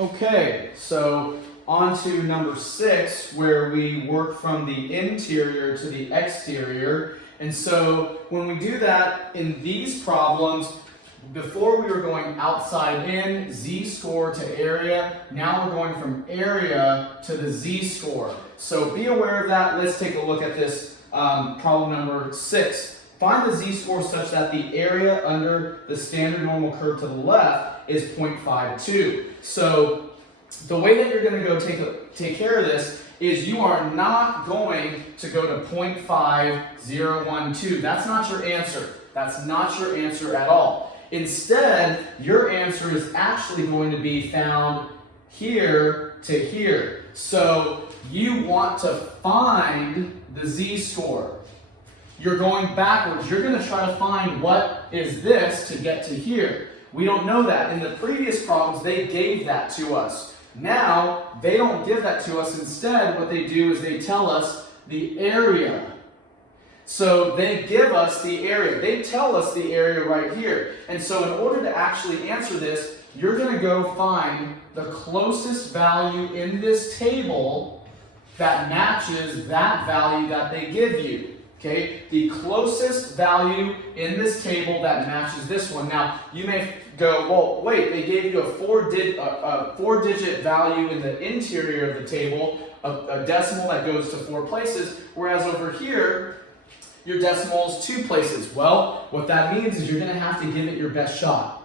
Okay, so on to number 6, where we work from the interior to the exterior. And so when we do that in these problems, before we were going outside in, z-score to area. Now we're going from area to the z-score. So be aware of that. Let's take a look at this problem number 6. Find the z-score such that the area under the standard normal curve to the left is 0.52. So the way that you're going to go take care of this is you are not going to go to 0.5012. That's not your answer. That's not your answer at all. Instead, your answer is actually going to be found here to here. So you want to find the z-score. You're going backwards. You're going to try to find what is this to get to here. We don't know that. In the previous problems, they gave that to us. Now, they don't give that to us. Instead, what they do is they tell us the area. So they give us the area. They tell us the area right here. And so in order to actually answer this, you're going to go find the closest value in this table that matches that value that they give you. Okay, the closest value in this table that matches this one. Now, you may go, well, wait, they gave you a four-digit value in the interior of the table, a decimal that goes to 4 places, whereas over here, your decimal is 2 places. Well, what that means is you're going to have to give it your best shot.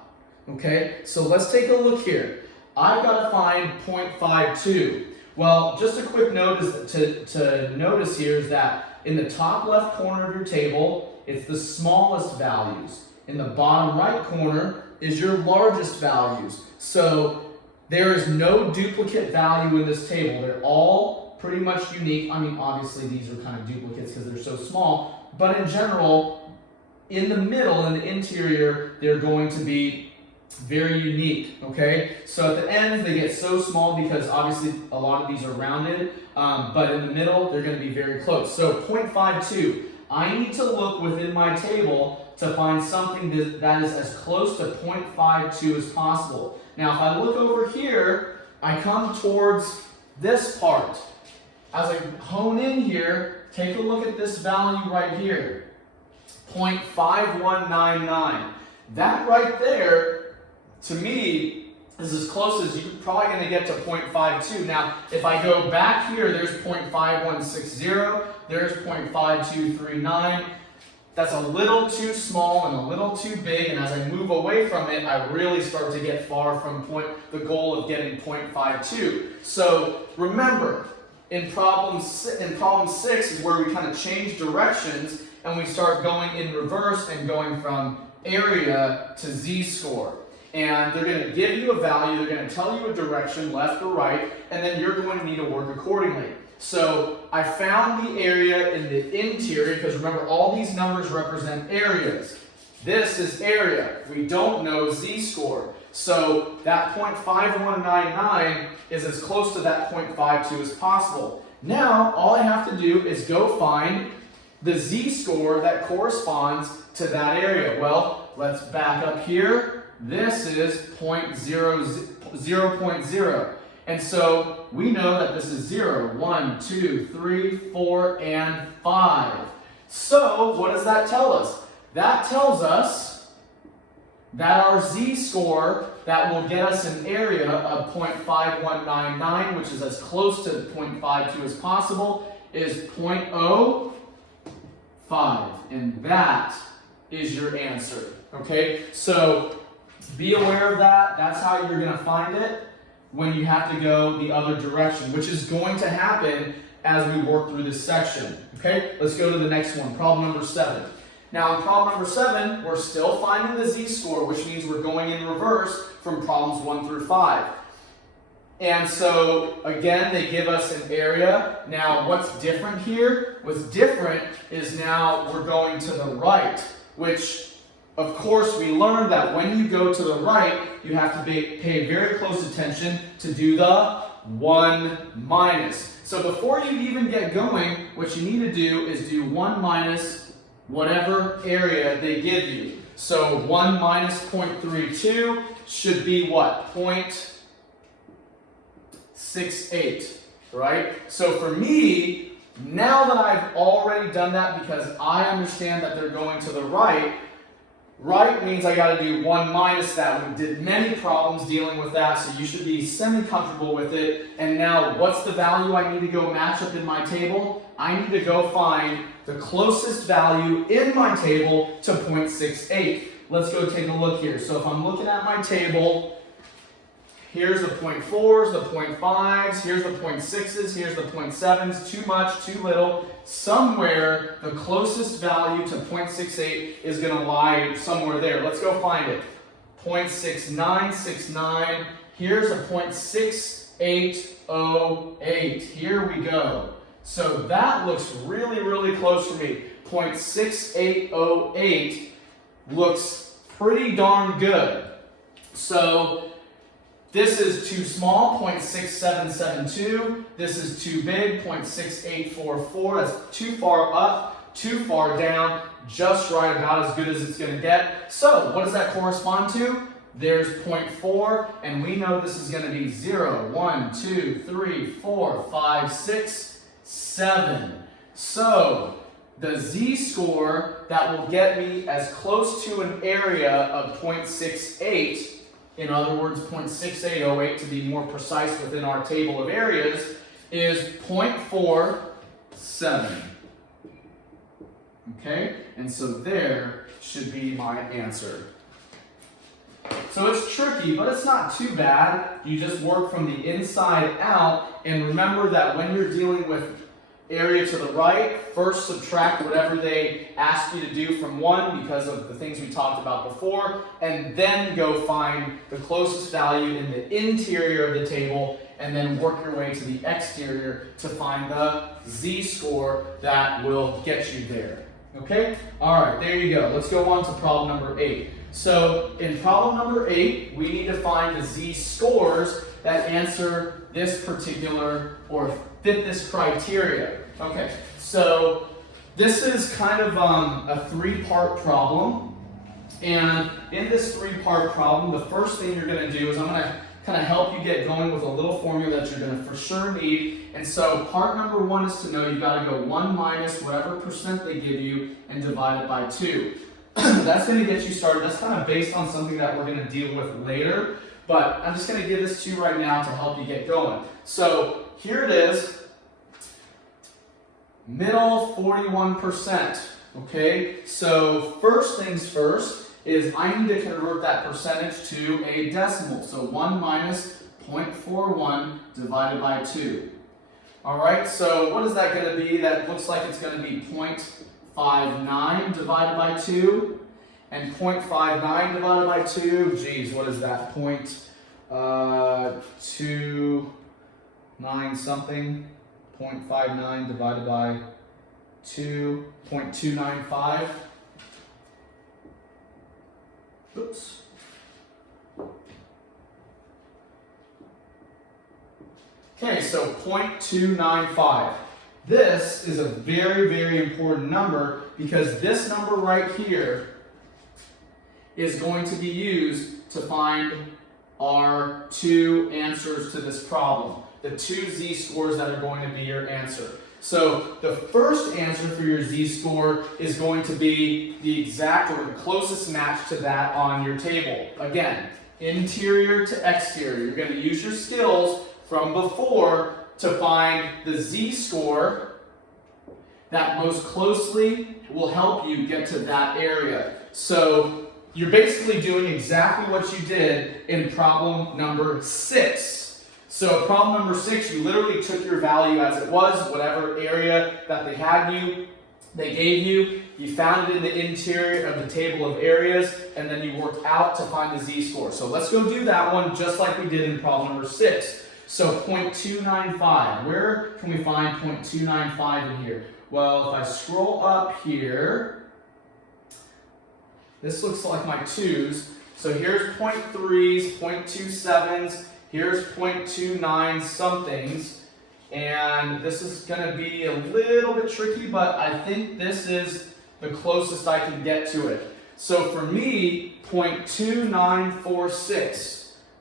Okay, so let's take a look here. I've got to find 0.52. Well, just a quick note to notice here is that in the top left corner of your table, it's the smallest values. In the bottom right corner is your largest values. So there is no duplicate value in this table. They're all pretty much unique. I mean, obviously these are kind of duplicates because they're so small, but in general, in the middle, in the interior, they're going to be very unique, okay? So at the ends, they get so small because obviously a lot of these are rounded, but in the middle, they're going to be very close. So 0.52, I need to look within my table to find something that is as close to 0.52 as possible. Now, if I look over here, I come towards this part. As I hone in here, take a look at this value right here, 0.5199. That right there, to me, is as close as you're probably going to get to 0.52. Now, if I go back here, there's 0.5160, there's 0.5239. That's a little too small and a little too big, and as I move away from it, I really start to get far from the goal of getting 0.52. So remember, in problem 6 is where we kind of change directions and we start going in reverse and going from area to z-score. And they're going to give you a value, they're going to tell you a direction, left or right, and then you're going to need to work accordingly. So I found the area in the interior, because remember, all these numbers represent areas. This is area. We don't know z-score. So that 0.5199 is as close to that 0.52 as possible. Now, all I have to do is go find the z-score that corresponds to that area. Well, let's back up here. This is 0.0. And so we know that this is 0, 1, 2, 3, 4, and 5. So what does that tell us? That tells us that our z-score that will get us an area of 0.5199, which is as close to 0.52 as possible, is 0.05. And that is your answer. Okay? So be aware of that. That's how you're going to find it when you have to go the other direction, which is going to happen as we work through this section. Okay, let's go to the next one, problem number 7. Now in problem number 7, we're still finding the z-score, which means we're going in reverse from problems 1 through 5. And so, again, they give us an area. Now, what's different here? What's different is now we're going to the right, which of course, we learned that when you go to the right, you have to pay very close attention to do the 1 minus. So before you even get going, what you need to do is do 1 minus whatever area they give you. So 1 minus 0.32 should be what? 0.68, right? So for me, now that I've already done that because I understand that they're going to the right, right means I got to do 1 minus that. We did many problems dealing with that, so you should be semi-comfortable with it. And now, what's the value I need to go match up in my table? I need to go find the closest value in my table to 0.68. Let's go take a look here. So if I'm looking at my table, here's the 0.4s, the 0.5s, here's the 0.6s, here's the 0.7s, too much, too little. Somewhere, the closest value to 0.68 is going to lie somewhere there. Let's go find it. 0.6969, here's a 0.6808. Here we go. So that looks really, really close for me. 0.6808 looks pretty darn good. So this is too small, 0.6772. This is too big, 0.6844. That's too far up, too far down, just right about as good as it's going to get. So what does that correspond to? There's 0.4, and we know this is going to be 0, 1, 2, 3, 4, 5, 6, 7. So the z-score that will get me as close to an area of 0.68, in other words, 0.6808 to be more precise within our table of areas, is 0.47. Okay? And so there should be my answer. So it's tricky, but it's not too bad. You just work from the inside out, and remember that when you're dealing with area to the right, first subtract whatever they ask you to do from 1 because of the things we talked about before, and then go find the closest value in the interior of the table, and then work your way to the exterior to find the z-score that will get you there. Okay? Alright, there you go. Let's go on to problem number 8. So in problem number 8, we need to find the z-scores that answer this particular or fit this criteria. Okay, so this is kind of a 3-part problem. And in this 3-part problem, the first thing you're going to do is I'm going to kind of help you get going with a little formula that you're going to for sure need. And so part number 1 is to know you've got to go 1 minus whatever percent they give you and divide it by 2. That's going to get you started. That's kind of based on something that we're going to deal with later. But I'm just going to give this to you right now to help you get going. So here it is. Middle 41%. Okay, so first things first is I need to convert that percentage to a decimal. So 1 minus 0.41 divided by 2. All right, so what is that going to be? That looks like it's going to be 0.59 divided by 2. And 0.59 divided by 2, geez, what is that? 0.29 something. 0.59 divided by 2, 0.295. Oops. Okay, so 0.295. This is a very, very important number because this number right here is going to be used to find our 2 answers to this problem. The 2 z-scores that are going to be your answer. So the first answer for your z-score is going to be the exact or the closest match to that on your table. Again, interior to exterior. You're going to use your skills from before to find the z-score that most closely will help you get to that area. So you're basically doing exactly what you did in problem number 6. So problem number 6, you literally took your value as it was, whatever area that they gave you, you found it in the interior of the table of areas, and then you worked out to find the z-score. So let's go do that one just like we did in problem number 6. So 0.295, where can we find 0.295 in here? Well, if I scroll up here, this looks like my 2's. So here's 0.3s, 0.27s, here's 0.29 somethings, and this is going to be a little bit tricky, but I think this is the closest I can get to it. So for me, 0.2946.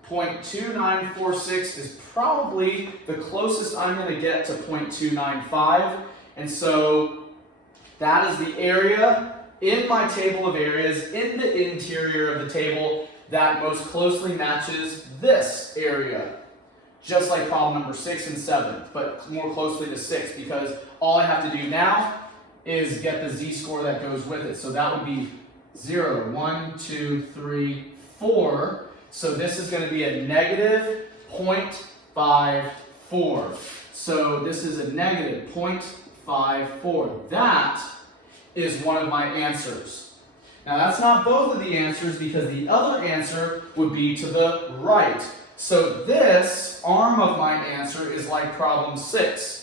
0.2946 is probably the closest I'm going to get to 0.295. And so that is the area in my table of areas in the interior of the table that most closely matches this area. Just like problem number 6 and 7, but more closely to 6, because all I have to do now is get the z-score that goes with it. So that would be 0, 1, 2, 3, 4. So this is going to be a negative 0.54. So this is a negative 0.54. That is one of my answers. Now that's not both of the answers, because the other answer would be to the right. So this arm of my answer is like problem 6.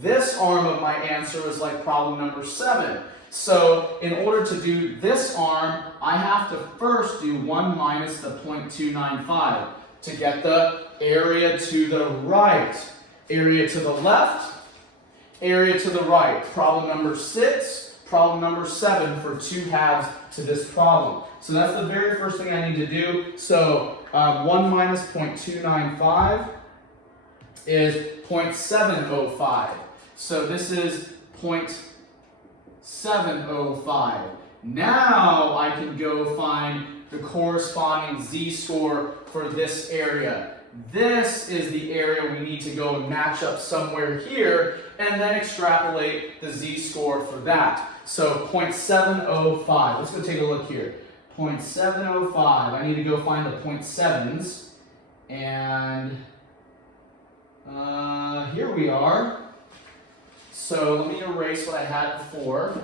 This arm of my answer is like problem number 7. So in order to do this arm, I have to first do 1 minus the 0.295 to get the area to the right. Area to the left, area to the right. Problem number 6, problem number 7 for 2 halves to this problem. So that's the very first thing I need to do. So 1 minus 0.295 is 0.705. So this is 0.705. Now I can go find the corresponding z-score for this area. This is the area we need to go and match up somewhere here, and then extrapolate the z-score for that. So 0.705. Let's go take a look here. 0.705. I need to go find the 0.7s, and here we are. So let me erase what I had before.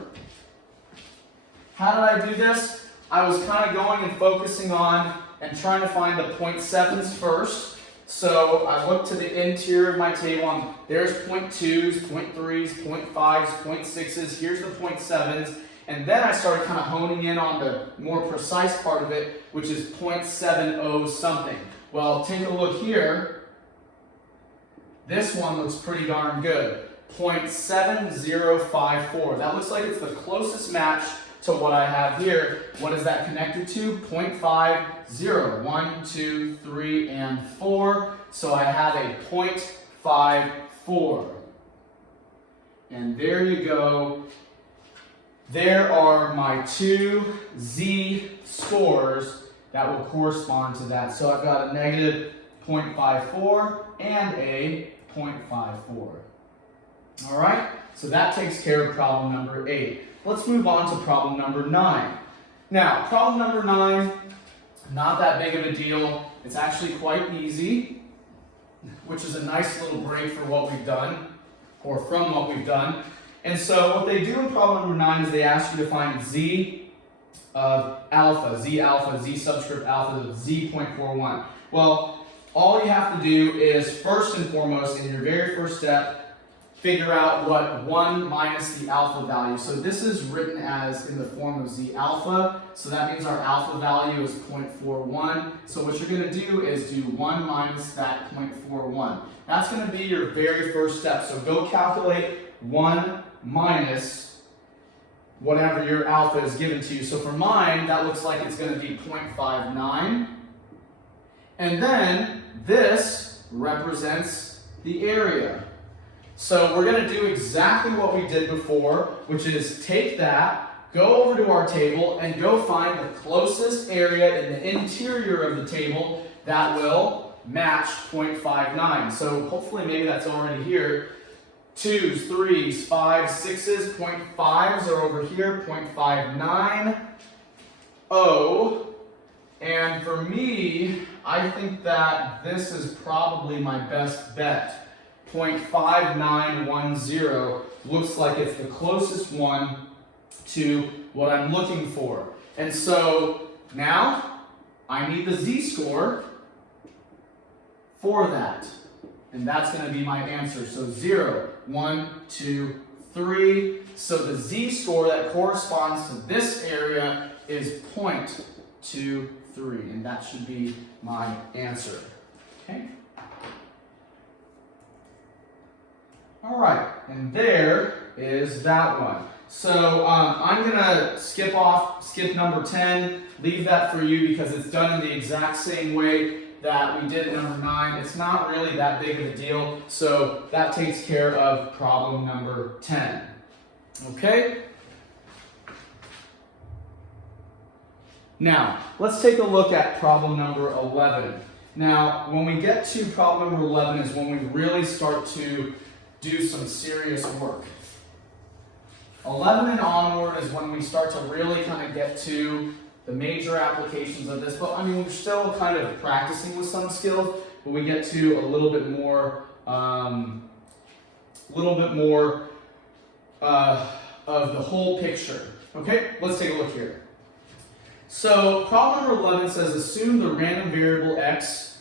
How did I do this? I was kind of going and focusing on and trying to find the 0.7s first. So I looked to the interior of my table. There's 0.2s, 0.3s, 0.5s, 0.6s. Here's the 0.7s. And then I started kind of honing in on the more precise part of it, which is 0.70 something. Well, take a look here. This one looks pretty darn good. 0.7054. That looks like it's the closest match to what I have here. What is that connected to? 0.50. 1, 2, 3, and 4. So I have a 0.54. And there you go. There are my 2 z-scores that will correspond to that. So I've got a negative 0.54 and a 0.54. All right, so that takes care of problem number 8. Let's move on to problem number 9. Now, problem number 9, not that big of a deal. It's actually quite easy, which is a nice little break for what we've done, or from what we've done. And so what they do in problem number 9 is they ask you to find z of alpha, z subscript alpha, z.41. Well, all you have to do is first and foremost, in your very first step, figure out what 1 minus the alpha value. So this is written as in the form of z alpha. So that means our alpha value is 0.41. So what you're going to do is do 1 minus that 0.41. That's going to be your very first step. So go calculate 1 minus whatever your alpha is given to you. So for mine, that looks like it's going to be 0.59. And then this represents the area. So we're going to do exactly what we did before, which is take that, go over to our table, and go find the closest area in the interior of the table that will match 0.59. So hopefully maybe that's already here. 2s, 3s, 5s, 6s, 0.5s are over here, 0.59. And for me, I think that this is probably my best bet. 0.5910 looks like it's the closest one to what I'm looking for. And so now I need the z-score for that. And that's going to be my answer. So 0, 1, 2, 3. So the z-score that corresponds to this area is 0.23. And that should be my answer. Okay? All right, and there is that one. So I'm going to skip number 10, leave that for you because it's done in the exact same way. that we did at number 9. It's not really that big of a deal, so that takes care of problem number 10. Okay? Now, let's take a look at problem number 11. Now, when we get to problem number 11 is when we really start to do some serious work. 11 and onward is when we start to really kind of get to the major applications of this. But I mean, we're still kind of practicing with some skills, but we get to a little bit more of the whole picture. Okay, let's take a look here. So problem number 11 says assume the random variable x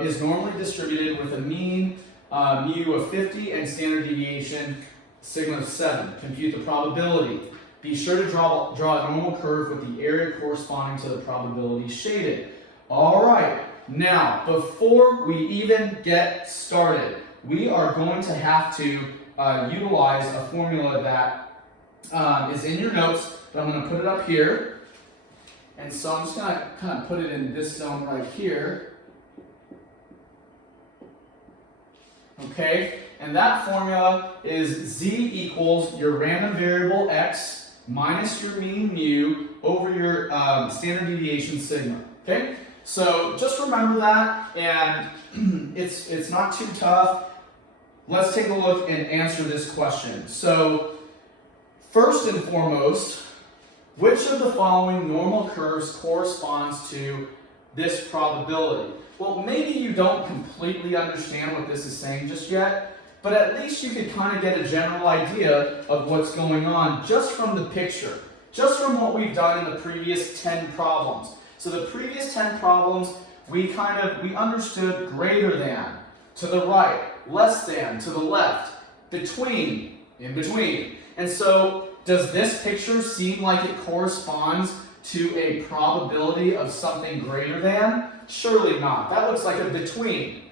is normally distributed with a mean mu of 50 and standard deviation sigma of 7. Compute the probability. Be sure to draw a normal curve with the area corresponding to the probability shaded. All right, now before we even get started, we are going to have to utilize a formula that is in your notes, but I'm going to put it up here. And so I'm just going to kind of put it in this zone right here. Okay, and that formula is z equals your random variable x minus your mean mu over your standard deviation sigma. Okay, so just remember that, and it's not too tough. Let's take a look and answer this question. So first and foremost, which of the following normal curves corresponds to this probability? Well, maybe you don't completely understand what this is saying just yet, but at least you could kind of get a general idea of what's going on just from the picture, just from what we've done in the previous 10 problems. So the previous 10 problems, we understood greater than, to the right, less than, to the left, between, in between. And so does this picture seem like it corresponds to a probability of something greater than? Surely not. That looks like a between.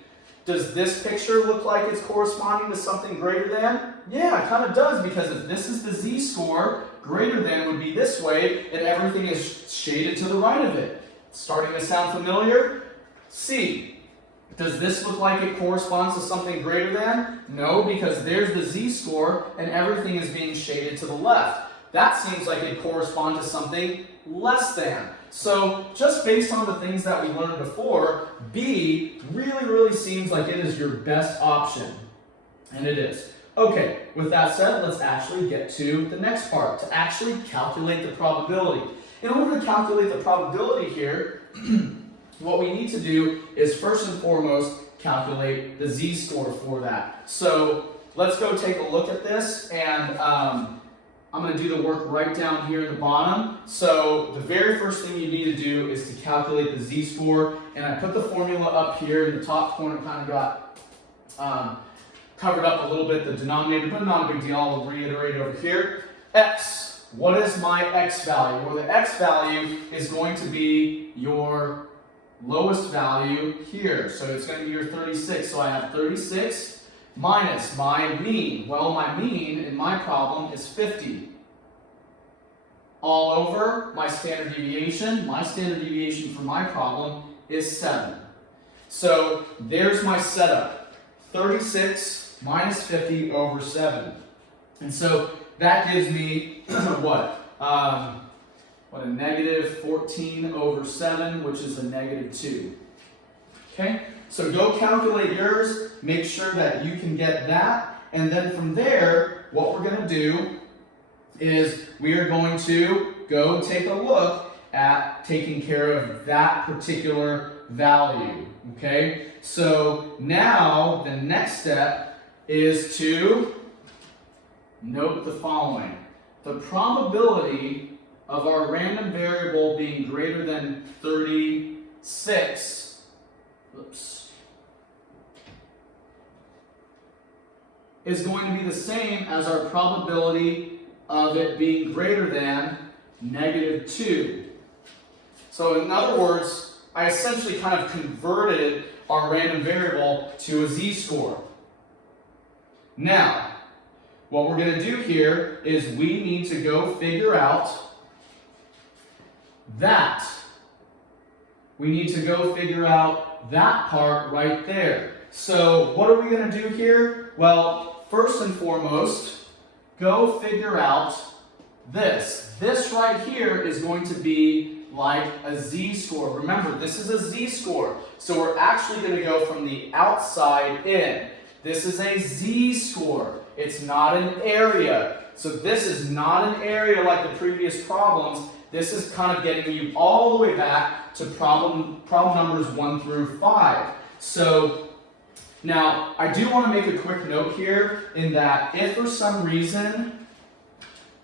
Does this picture look like it's corresponding to something greater than? Yeah, it kind of does, because if this is the z-score, greater than would be this way, and everything is shaded to the right of it. Starting to sound familiar? C. Does this look like it corresponds to something greater than? No, because there's the z-score, and everything is being shaded to the left. That seems like it corresponds to something less than. So just based on the things that we learned before, B really seems like it is your best option. And it is. Okay, with that said, let's actually get to the next part, to actually calculate the probability. In order to calculate the probability here, what we need to do is first and foremost calculate the z-score for that. So let's go take a look at this, and I'm going to do the work right down here at the bottom. So the very first thing you need to do is to calculate the z-score, and I put the formula up here in the top corner. Kind of got covered up a little bit, the denominator, but not a big deal. I'll reiterate over here. X, what is my x value? Well, the x value is going to be your lowest value here. So it's going to be your 36. So I have 36 minus my mean. Well, my mean in my problem is 50. All over my standard deviation. My standard deviation for my problem is 7. So there's my setup. 36 minus 50 over 7. And so that gives me what? A negative 14 over 7, which is a negative 2. Okay? So go calculate yours, make sure that you can get that, and then from there, what we're going to do is we are going to go take a look at taking care of that particular value. Okay? So now the next step is to note the following. The probability of our random variable being greater than 36, is going to be the same as our probability of it being greater than negative 2. So in other words, I essentially kind of converted our random variable to a z-score. Now, what we're going to do here is we need to go figure out that. We need to go figure out that part right there. So what are we going to do here? Well, first and foremost, go figure out this. This right here is going to be like a z-score. Remember, this is a z-score. So we're actually going to go from the outside in. This is a z-score. It's not an area. So this is not an area like the previous problems. This is kind of getting you all the way back to problem numbers 1 through 5. So now, I do want to make a quick note here in that if for some reason,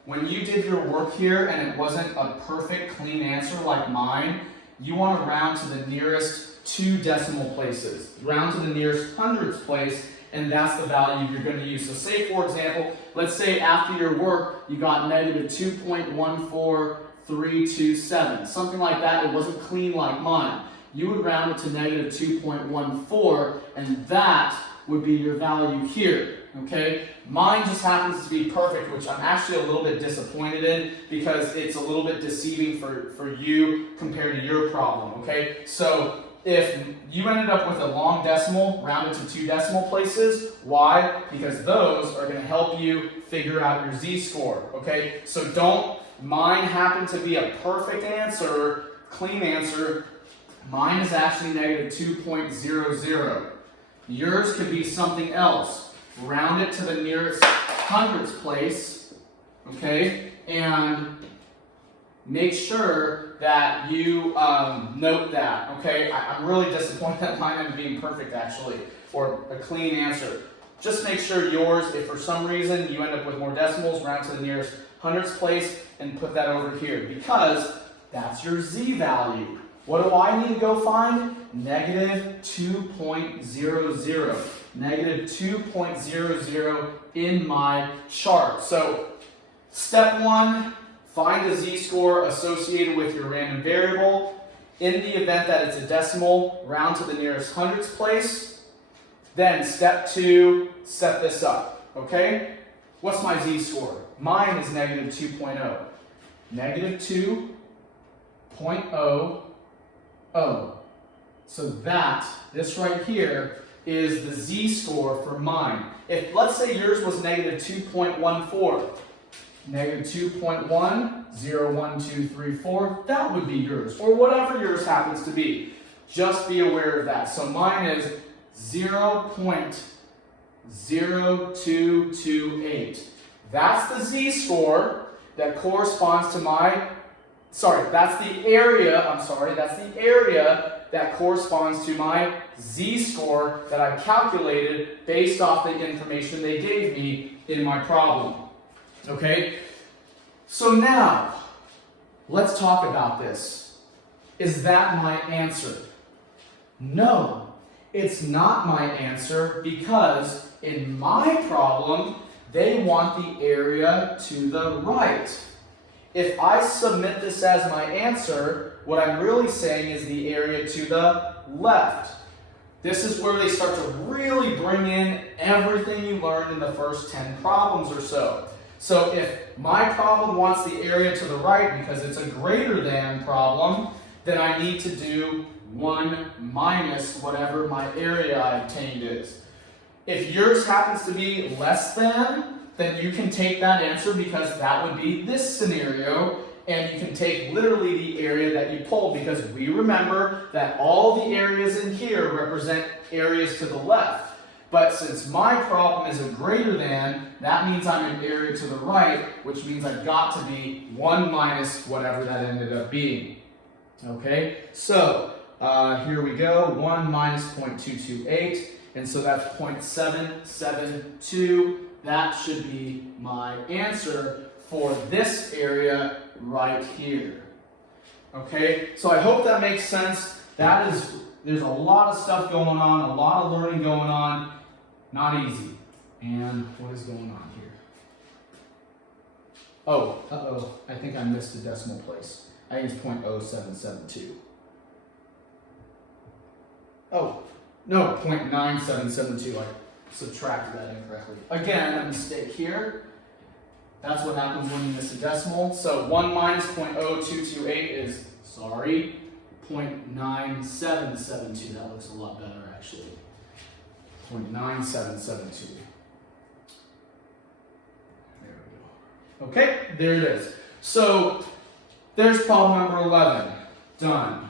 when you did your work here and it wasn't a perfect clean answer like mine, you want to round to the nearest 2 decimal places. Round to the nearest hundredths place, and that's the value you're going to use. So say, for example, let's say after your work, you got negative 2.14327. Something like that. It wasn't clean like mine. You would round it to negative 2.14, and that would be your value here, okay? Mine just happens to be perfect, which I'm actually a little bit disappointed in because it's a little bit deceiving for you compared to your problem, okay? So if you ended up with a long decimal rounded to 2 decimal places, why? Because those are going to help you figure out your z-score, okay? So mine happened to be a perfect answer, clean answer. Mine is actually negative 2.00. Yours could be something else. Round it to the nearest hundredths place, okay? And make sure that you note that, okay? I'm really disappointed that mine ended up being perfect, actually, or a clean answer. Just make sure yours, if for some reason you end up with more decimals, round to the nearest hundredths place and put that over here because that's your z value. What do I need to go find? Negative 2.00. Negative 2.00 in my chart. So, step 1, find the z-score associated with your random variable. In the event that it's a decimal, round to the nearest hundredths place. Then, step 2, set this up. Okay? What's my z-score? Mine is negative 2.0. Negative 2.0. So this right here is the z-score for mine. If, let's say yours was negative 2.14, negative 2.101234, that would be yours, or whatever yours happens to be. Just be aware of that. So mine is 0.0228. That's the z-score that corresponds to that's the area that corresponds to my z-score that I calculated based off the information they gave me in my problem. Okay? So now, let's talk about this. Is that my answer? No, it's not my answer because in my problem, they want the area to the right. If I submit this as my answer, what I'm really saying is the area to the left. This is where they start to really bring in everything you learned in the first 10 problems or so. So if my problem wants the area to the right because it's a greater than problem, then I need to do 1 minus whatever my area I obtained is. If yours happens to be less than, then you can take that answer because that would be this scenario, and you can take literally the area that you pulled because we remember that all the areas in here represent areas to the left. But since my problem is a greater than, that means I'm in area to the right, which means I've got to be 1 minus whatever that ended up being. Okay, so here we go, 1 minus 0.228, and so that's 0.772. That should be my answer for this area right here. Okay, so I hope that makes sense. There's a lot of stuff going on, a lot of learning going on. Not easy. And what is going on here? Oh, I think I missed a decimal place. I think it's 0.0772. Oh, no, 0.9772. I subtracted that incorrectly. Again, a mistake here. That's what happens when you miss a decimal. So 1 minus 0.0228 is, 0.0228. 0.9772. That looks a lot better, actually. 0.9772. There we go. Okay, there it is. So there's problem number 11. Done.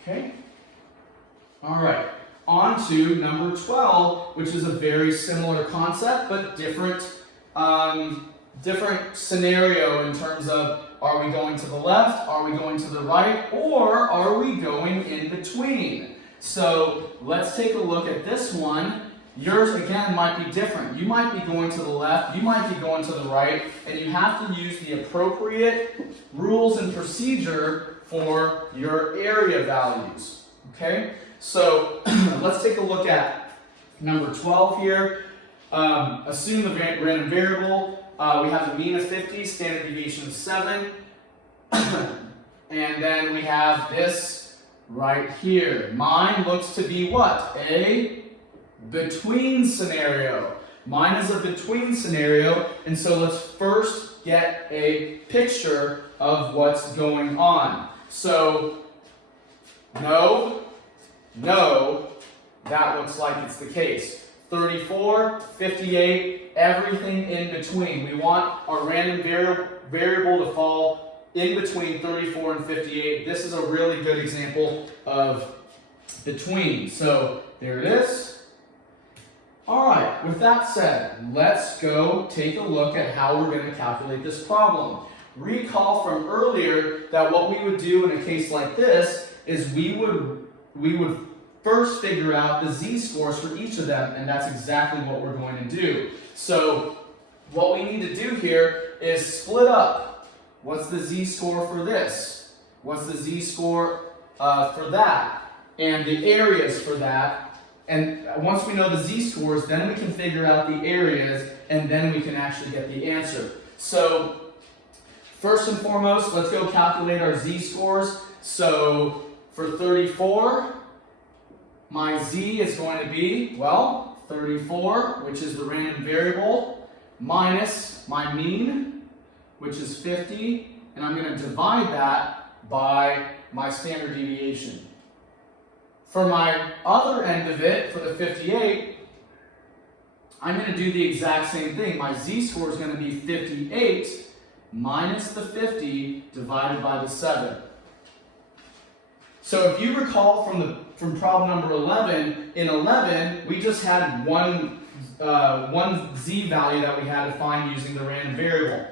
Okay. All right. On to number 12, which is a very similar concept, but different scenario in terms of, are we going to the left, are we going to the right, or are we going in between? So let's take a look at this one. Yours, again, might be different. You might be going to the left, you might be going to the right, and you have to use the appropriate rules and procedure for your area values. Okay? So let's take a look at number 12 here. Assume the random variable. We have the mean of 50, standard deviation of 7. And then we have this right here. Mine looks to be what? A between scenario. Mine is a between scenario, and so let's first get a picture of what's going on. So, no, that looks like it's the case. 34, 58, everything in between. We want our random variable to fall in between 34 and 58. This is a really good example of between. So, there it is. All right, with that said, let's go take a look at how we're going to calculate this problem. Recall from earlier that what we would do in a case like this is we would first figure out the z-scores for each of them, and that's exactly what we're going to do. So what we need to do here is split up. What's the z-score for this? What's the z-score for that? And the areas for that. And once we know the z-scores, then we can figure out the areas, and then we can actually get the answer. So first and foremost, let's go calculate our z-scores. So for 34, my z is going to be, well, 34, which is the random variable, minus my mean, which is 50, and I'm going to divide that by my standard deviation. For my other end of it, for the 58, I'm going to do the exact same thing. My z-score is going to be 58 minus the 50 divided by the 7. So if you recall from problem number 11, in 11, we just had one z value that we had to find using the random variable.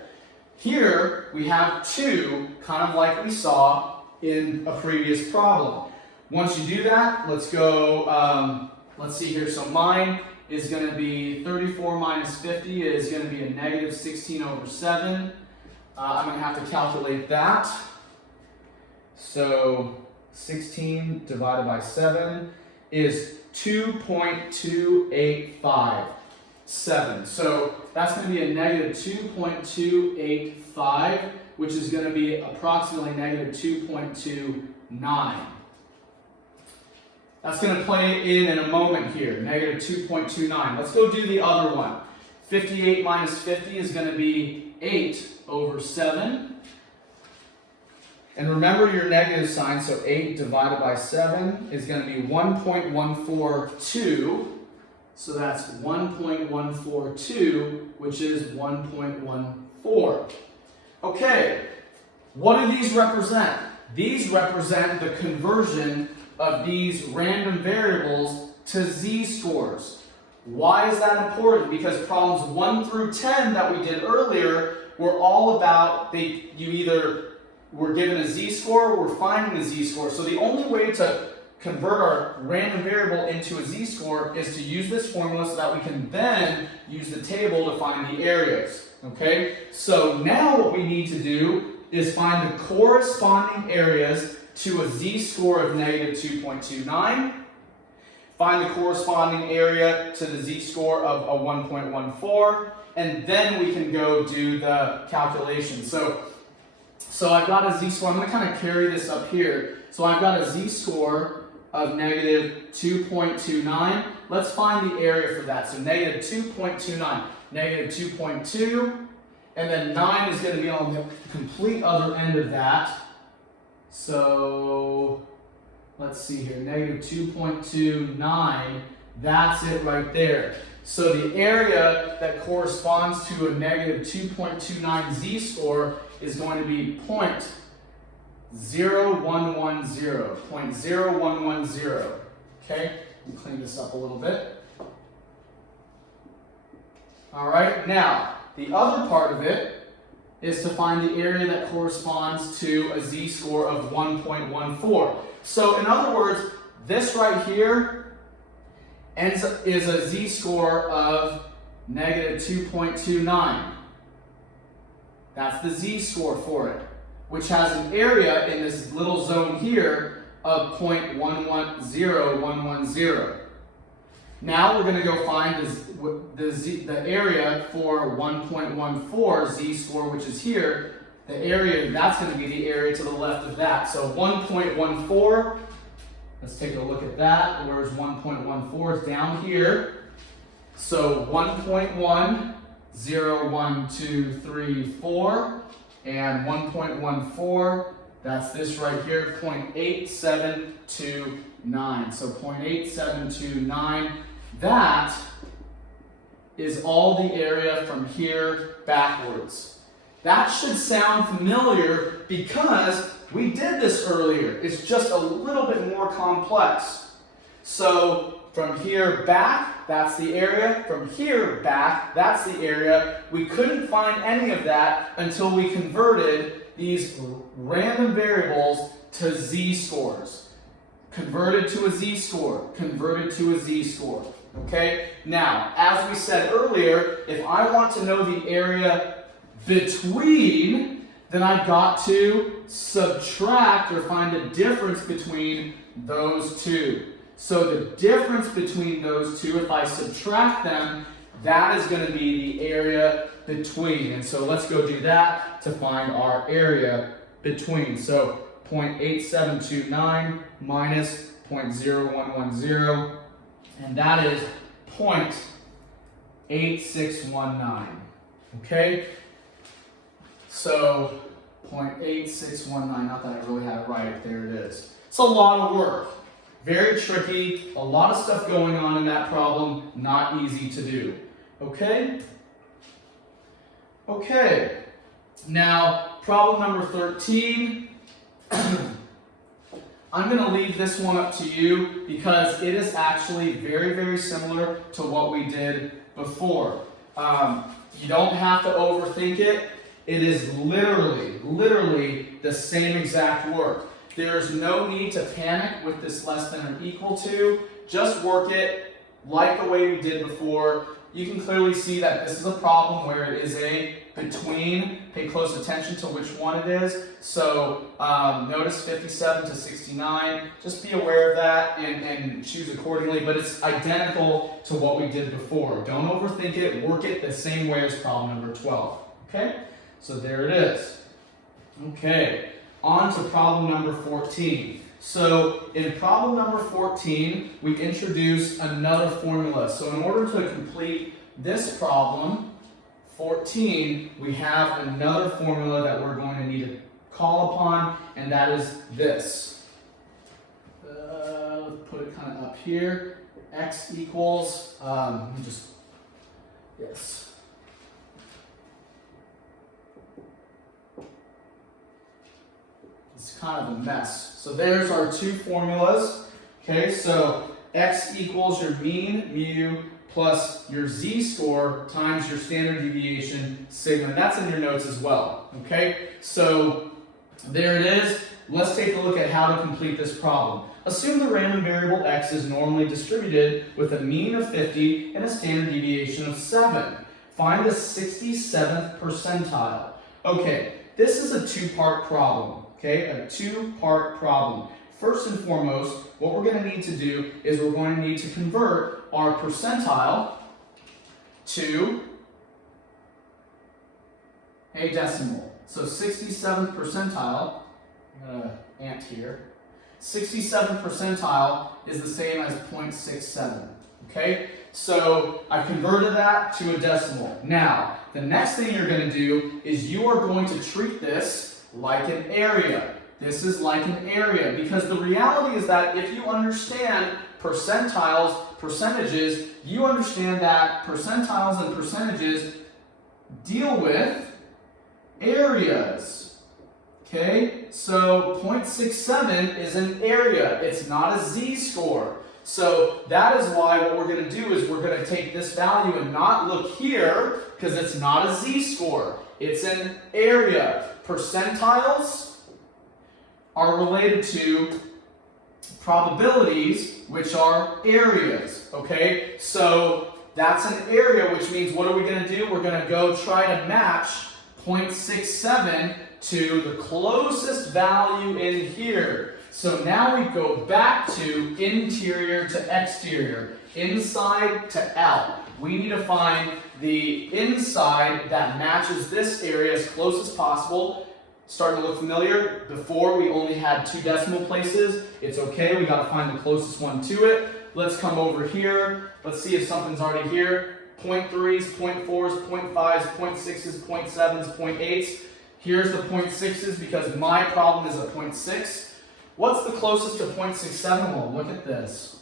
Here, we have two, kind of like we saw in a previous problem. Once you do that, let's go, let's see here. So mine is going to be 34 minus 50 is going to be a negative 16 over 7. I'm going to have to calculate that. So 16 divided by 7 is 2.285. So that's going to be a negative 2.285, which is going to be approximately negative 2.29. That's going to play in a moment here, negative 2.29. Let's go do the other one. 58 minus 50 is going to be 8 over 7. And remember your negative sign, so 8 divided by 7 is going to be 1.142. So that's 1.142, which is 1.14. Okay, what do these represent? These represent the conversion of these random variables to z-scores. Why is that important? Because problems 1 through 10 that we did earlier were all about, you either were given a z-score or we're finding a z-score. So the only way to convert our random variable into a z-score is to use this formula so that we can then use the table to find the areas. Okay? So now what we need to do is find the corresponding areas to a z-score of negative 2.29, find the corresponding area to the z-score of a 1.14, and then we can go do the calculation. So I've got a z-score. I'm going to kind of carry this up here. So I've got a z-score of negative 2.29. Let's find the area for that. So negative 2.29, negative 2.2, and then 9 is going to be on the complete other end of that. So let's see here, negative 2.29, that's it right there. So the area that corresponds to a negative 2.29 z-score is going to be 0.0110, 0.0110. Okay, let me clean this up a little bit. All right, now the other part of it is to find the area that corresponds to a z-score of 1.14. So in other words, this right here is a z-score of negative 2.29. That's the z-score for it, which has an area in this little zone here of 0.110110. Now we're going to go find the area for 1.14 z-score, which is here. The area, that's going to be the area to the left of that. So 1.14, let's take a look at that. Where's 1.14? It's down here. So 1.1, 0, 1, 2, 3, 4, and 1.14, that's this right here, 0.8729. So 0.8729, that is all the area from here backwards. That should sound familiar because we did this earlier. It's just a little bit more complex. So from here back, that's the area. From here back, that's the area. We couldn't find any of that until we converted these random variables to z-scores. Converted to a z-score, converted to a z-score. Okay? Now, as we said earlier, if I want to know the area between, then I've got to subtract or find a difference between those two. So the difference between those two, if I subtract them, that is going to be the area between. And so let's go do that to find our area between. So 0.8729 minus 0.0110, and that is 0.8619. Okay? So 0.8619, not that I really have it right, there it is. It's a lot of work. Very tricky, a lot of stuff going on in that problem, not easy to do. Okay? Okay. Now, problem number 13. I'm going to leave this one up to you because it is actually very, very similar to what we did before. You don't have to overthink it. It is literally the same exact work. There's no need to panic with this less than or equal to. Just work it like the way we did before. You can clearly see that this is a problem where it is a between. Pay close attention to which one it is. So notice 57 to 69. Just be aware of that and choose accordingly. But it's identical to what we did before. Don't overthink it. Work it the same way as problem number 12. Okay? So there it is. Okay. On to problem number 14. So in problem number 14, we introduce another formula. So in order to complete this problem, 14, we have another formula that we're going to need to call upon, and that is this. Let's put it kind of up here. X equals, yes. It's kind of a mess. So there's our two formulas. Okay, so X equals your mean, mu, plus your z-score times your standard deviation, sigma. That's in your notes as well. Okay, so there it is. Let's take a look at how to complete this problem. Assume the random variable x is normally distributed with a mean of 50 and a standard deviation of 7. Find the 67th percentile. Okay, this is a two-part problem. Okay, a two-part problem. First and foremost, what we're going to need to do is we're going to need to convert our percentile to a decimal. So 67th percentile, I'm going to ant here, 67th percentile is the same as 0.67. Okay, so I've converted that to a decimal. Now, the next thing you're going to do is you are going to treat this like an area. This is like an area, because the reality is that if you understand percentiles, percentages, you understand that percentiles and percentages deal with areas. Okay, so 0.67 is an area. It's not a z-score. So that is why what we're going to do is we're going to take this value and not look here, because it's not a z-score. It's an area. Percentiles are related to probabilities, which are areas. Okay, so that's an area, which means what are we going to do? We're going to go try to match 0.67 to the closest value in here. So now we go back to interior to exterior, inside to out. We need to find the inside that matches this area as close as possible. Starting to look familiar? Before we only had 2 decimal places. It's okay, we got to find the closest one to it. Let's come over here. Let's see if something's already here. 0.3s, 0.4s, 0.5s, 0.6s, 0.7s, 0.8s. Here's the 0.6s because my problem is a 0.6. What's the closest to 0.67? Well, look at this.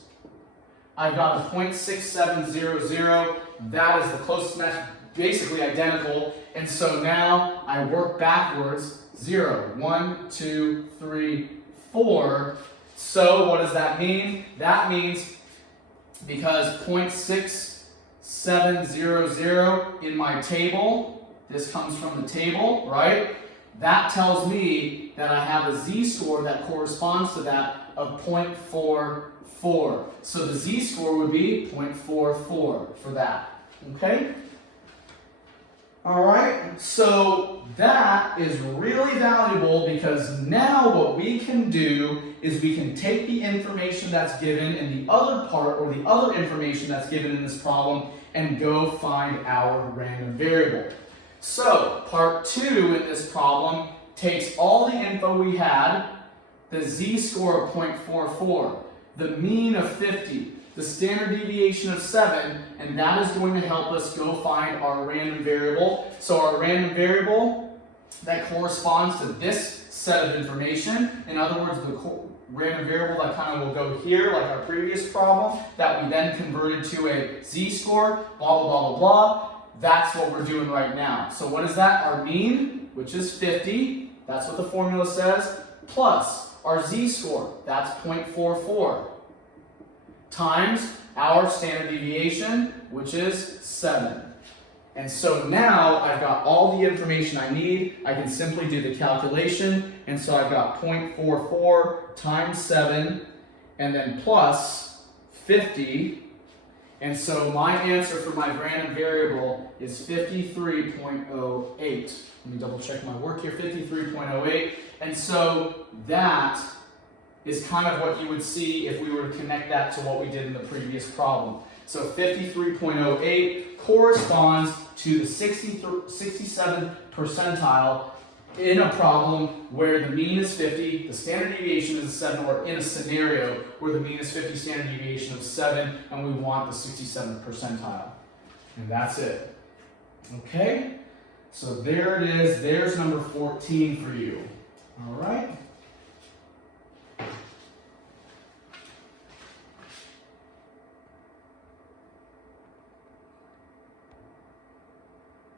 I've got a 0.6700. That is the closest match, basically identical. And so now I work backwards. 0, 1, 2, 3, 4. So what does that mean? That means because 0.6700 in my table, this comes from the table, right? That tells me that I have a z-score that corresponds to that of 0.44. So the z-score would be 0.44 for that, okay? All right, so that is really valuable because now what we can do is we can take the information that's given in the other part or the other information that's given in this problem and go find our random variable. So part 2 in this problem takes all the info we had, the z-score of 0.44, the mean of 50, the standard deviation of 7, and that is going to help us go find our random variable. So our random variable that corresponds to this set of information, in other words, the random variable that kind of will go here, like our previous problem, that we then converted to a z-score, blah, blah, blah, blah, blah. That's what we're doing right now. So what is that? Our mean, which is 50, that's what the formula says, plus our z-score, that's 0.44. Times our standard deviation, which is 7. And so now I've got all the information I need. I can simply do the calculation. And so I've got 0.44 times 7 and then plus 50. And so my answer for my random variable is 53.08. Let me double check my work here, 53.08. And so that is kind of what you would see if we were to connect that to what we did in the previous problem. So 53.08 corresponds to the 67th percentile in a problem where the mean is 50, the standard deviation is 7, or in a scenario where the mean is 50, standard deviation of 7, and we want the 67th percentile. And that's it. Okay? So there it is. There's number 14 for you. All right?